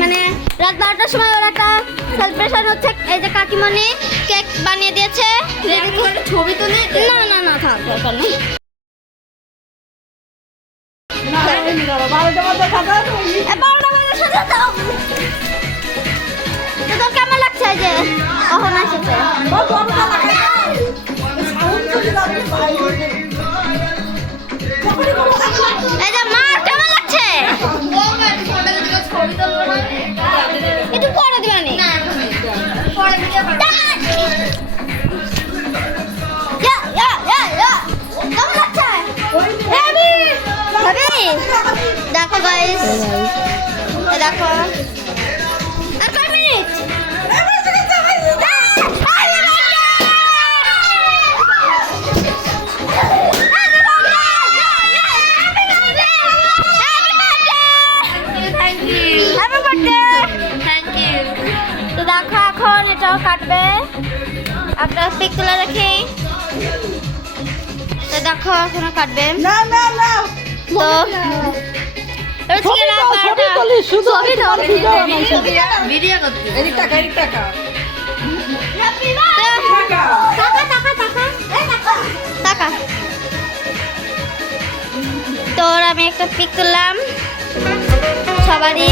মানে রাত 12টার সময় ওরা একটা সেলিব্রেশন হচ্ছে। এই যে কাকিমণি কেক বানিয়ে দিয়েছে। ছবি তো নেই। না না না থাক দরকার নেই। তোর কেমন লাগছে এই যে কখন আসছে? এই যে মা কেমন লাগছে? একটু পরে দিবানি। কেমন লাগছে? দেখো গাইস, দেখো তো দেখো এখন এটাও কাটবে। একটা পিক তুলে রাখি। তো দেখো এখনো কাটবে। না না না তো ভিডিও করতে এদিক টাকা তোর আমি একটা পিক তুললাম সবারই।